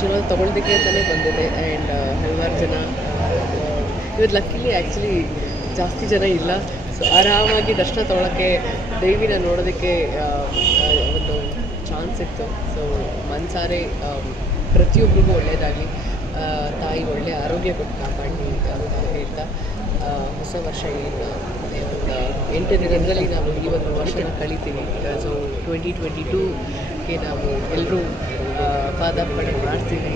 ಆಶೀರ್ವಾದ ತೊಗೊಳ್ದಕ್ಕೆ ಅಂತಲೇ ಬಂದಿದೆ. ಆ್ಯಂಡ್ ಹಲವಾರು ಜನ ಇವತ್ತು ಲಕ್ಕಿಲಿ ಆ್ಯಕ್ಚುಲಿ ಜಾಸ್ತಿ ಜನ ಇಲ್ಲ. ಸೊ ಆರಾಮಾಗಿ ದರ್ಶನ ತೊಗೊಳಕ್ಕೆ ದೇವಿನ ನೋಡೋದಕ್ಕೆ ಒಂದು ಚಾನ್ಸ್ ಇತ್ತು. ಸೊ ಮನಸಾರೆ ಪ್ರತಿಯೊಬ್ಬರಿಗೂ ಒಳ್ಳೆಯದಾಗಲಿ, ತಾಯಿ ಒಳ್ಳೆಯ ಆರೋಗ್ಯ ಕೊಟ್ಟು ಕಾಪಾಡಲಿ ಅಂತ ಹೇಳ್ತಾ, ಹೊಸ ವರ್ಷ ಏನು ಒಂದು 8 ದಿನದಲ್ಲಿ ನಾವು ಈ ಒಂದು ವರ್ಷನ ಕಳಿತೀವಿ. ಸೊ 2022ಗೆ ನಾವು ಎಲ್ಲರೂ ಪಾದಾರ್ಪಣೆ ಮಾಡ್ತೀವಿ.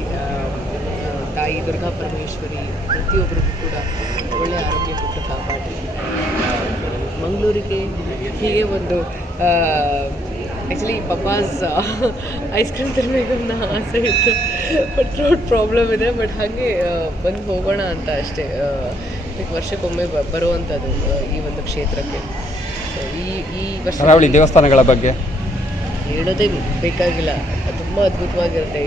ತಾಯಿ ದುರ್ಗಾ ಪರಮೇಶ್ವರಿ ಪ್ರತಿಯೊಬ್ಬರಿಗೂ ಕೂಡ ಒಳ್ಳೆಯ ಆರೋಗ್ಯ ಕೊಟ್ಟು ಕಾಪಾಡಿ. ಮಂಗಳೂರಿಗೆ ಹೀಗೆ ಒಂದು ಆ್ಯಕ್ಚುಲಿ ಪಪ್ಪಾಸ್ ಐಸ್ ಕ್ರೀಮ್ ತಿನ್ನಬೇಕು ಅನ್ನೋ ಆಸೆ ಇತ್ತು, ಬಟ್ ಥ್ರೋಟ್ ಪ್ರಾಬ್ಲಮ್ ಇದೆ. ಬಟ್ ಹಾಗೆ ಬಂದು ಹೋಗೋಣ ಅಂತ ಅಷ್ಟೇ. ವರ್ಷಕ್ಕೊಮ್ಮೆ ಬರುವಂಥದ್ದು ಈ ಒಂದು ಕ್ಷೇತ್ರಕ್ಕೆ. ಸೊ ಈ ವರ್ಷ ಕರಾವಳಿ ದೇವಸ್ಥಾನಗಳ ಬಗ್ಗೆ ಹೇಳೋದೇ ಬೇಕಾಗಿಲ್ಲ, ತುಂಬ ಅದ್ಭುತವಾಗಿರುತ್ತೆ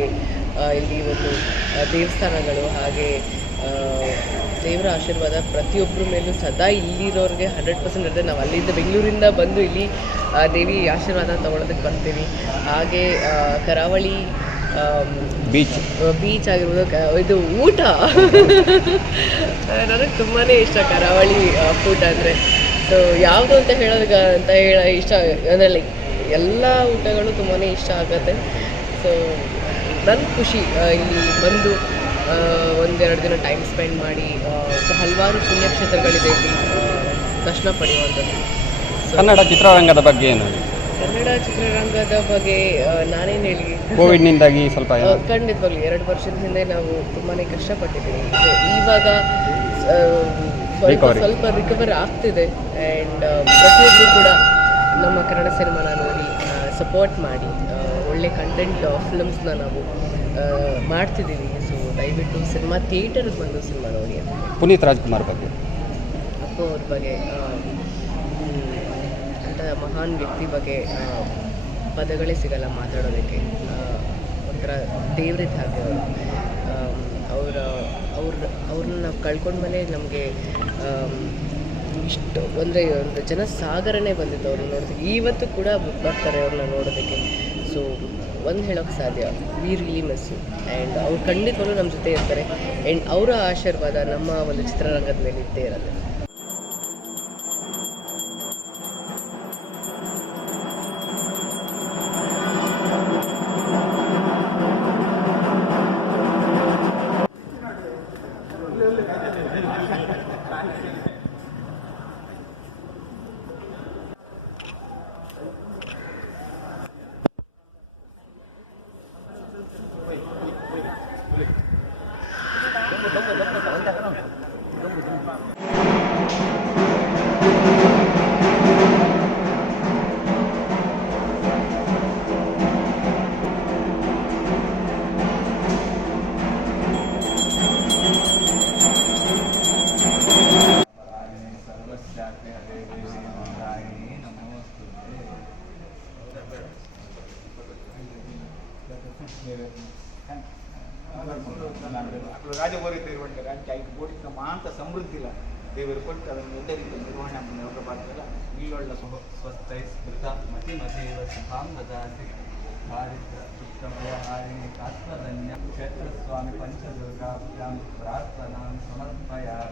ಇಲ್ಲಿ ಒಂದು ದೇವಸ್ಥಾನಗಳು. ಹಾಗೆ ದೇವರ ಆಶೀರ್ವಾದ ಪ್ರತಿಯೊಬ್ಬರ ಮೇಲೂ ಸದಾ ಇಲ್ಲಿರೋರಿಗೆ 100% ಇರುತ್ತೆ. ನಾವು ಅಲ್ಲಿಂದ ಬೆಂಗಳೂರಿಂದ ಬಂದು ಇಲ್ಲಿ ದೇವಿ ಆಶೀರ್ವಾದ ತೊಗೊಳೋದಕ್ಕೆ ಬರ್ತೀವಿ. ಹಾಗೆ ಕರಾವಳಿ ಬೀಚ್ ಆಗಿರ್ಬೋದು, ಇದು ಊಟ ನನಗೆ ತುಂಬಾ ಇಷ್ಟ ಕರಾವಳಿ ಫುಡ್ ಅಂದರೆ. ಸೊ ಯಾವುದು ಅಂತ ಇಷ್ಟ ಅಂದರೆ ಲೈಕ್ ಎಲ್ಲ ಊಟಗಳು ತುಂಬಾ ಇಷ್ಟ ಆಗುತ್ತೆ. ಸೊ ನನ್ನ ಖುಷಿ ಇಲ್ಲಿ ಬಂದು 1-2 ದಿನ ಟೈಮ್ ಸ್ಪೆಂಡ್ ಮಾಡಿ ಹಲವಾರು ಪುಣ್ಯಕ್ಷೇತ್ರಗಳಿದೆ ಇಲ್ಲಿ ದರ್ಶನ ಪಡೆಯುವಂಥದ್ದು. ಕನ್ನಡ ಚಿತ್ರರಂಗದ ಬಗ್ಗೆ ಏನು? ಕನ್ನಡ ಚಿತ್ರರಂಗದ ಬಗ್ಗೆ ನಾನೇನು ಹೇಳಿ, ಕೋವಿಡ್ನಿಂದಾಗಿ ಸ್ವಲ್ಪ ಖಂಡಿತವಾಗ್ಲಿ 2 ವರ್ಷದ ಹಿಂದೆ ನಾವು ತುಂಬಾ ಕಷ್ಟಪಟ್ಟಿದ್ದೀವಿ. ಸೊ ಇವಾಗ ಸ್ವಲ್ಪ ರಿಕವರ್ ಆಗ್ತಿದೆ. ಆ್ಯಂಡ್ ಪ್ರತಿಯೊಬ್ಬರು ಕೂಡ ನಮ್ಮ ಕನ್ನಡ ಸಿನಿಮಾನ ನೋಡಿ ಸಪೋರ್ಟ್ ಮಾಡಿ ಒಳ್ಳೆ ಕಂಟೆಂಟ್ ಫಿಲಮ್ಸ್ನ ನಾವು ಮಾಡ್ತಿದ್ದೀವಿ. ಸೊ ದಯವಿಟ್ಟು ಸಿನಿಮಾ ಥಿಯೇಟರ್ಗೆ ಬಂದು ಸಿನಿಮಾ ನೋಡಿ ಅಂತ. ಪುನೀತ್ ರಾಜ್ಕುಮಾರ್ ಬಗ್ಗೆ, ಅಪ್ಪು ಅವ್ರ ಬಗ್ಗೆ, ಅಂಥ ಮಹಾನ್ ವ್ಯಕ್ತಿ ಬಗ್ಗೆ ಪದಗಳೇ ಸಿಗಲ್ಲ ಮಾತಾಡೋದಕ್ಕೆ. ಒಂಥರ ದೇವ್ರಿದ್ದ ಹಾಗೆ ಅವ್ರನ್ನ ನಾವು ಕಳ್ಕೊಂಡ್ಮೇಲೆ ನಮಗೆ ಇಷ್ಟು ಅಂದರೆ ಒಂದು ಜನಸಾಗರನೇ ಬಂದಿತ್ತು ಅವ್ರನ್ನ ನೋಡೋದಕ್ಕೆ. ಇವತ್ತು ಕೂಡ ಬರ್ತಾರೆ ಅವ್ರನ್ನ ನೋಡೋದಕ್ಕೆ. ಸೊ ಒಂದು ಹೇಳೋಕ್ಕೆ ಸಾಧ್ಯ, we really miss you. And ಅವ್ರು ಖಂಡಿತವಾಗ್ಲೂ ನಮ್ಮ ಜೊತೆ ಇರ್ತಾರೆ. ಆ್ಯಂಡ್ ಅವರ ಆಶೀರ್ವಾದ ನಮ್ಮ ಒಂದು ಚಿತ್ರರಂಗದ ಮೇಲೆ ಇದ್ದೇ ಇರುತ್ತೆ. ರಾಜಗೋರಿ ತೆರವಂಟ ರಾಜ್ಯ 5 ಕೋಟಿ ಮಾಂತ ಸಮೃದ್ಧಿಲ್ಲ ದೇವರು ಕೊಟ್ಟು ಅದನ್ನು ಎಲ್ಲ ರೀತಿಯ ನಿರ್ವಹಣೆ ಮಾಡೋಕೆ ಬಾರ್ದಲ್ಲ. ಇಲ್ಲೊಳ್ಳ ಸ್ವಸ್ಥೈ ಸ್ಮೃತ ಮತಿ ಮತೇವ ಸುಖಾಂ ದದಾತಿ ಹಾರಿದ್ರ ದುಃಖಭಯ ಹಾರಿಣಿ ಕಾತ್ಮಧನ್ಯ ಕ್ಷೇತ್ರಸ್ವಾಮಿ ಪಂಚದುರ್ಗಾಭ್ಯಾಂ ಪ್ರಾರ್ಥನಾಂ ಸಮರ್ಪಯಾಮಿ.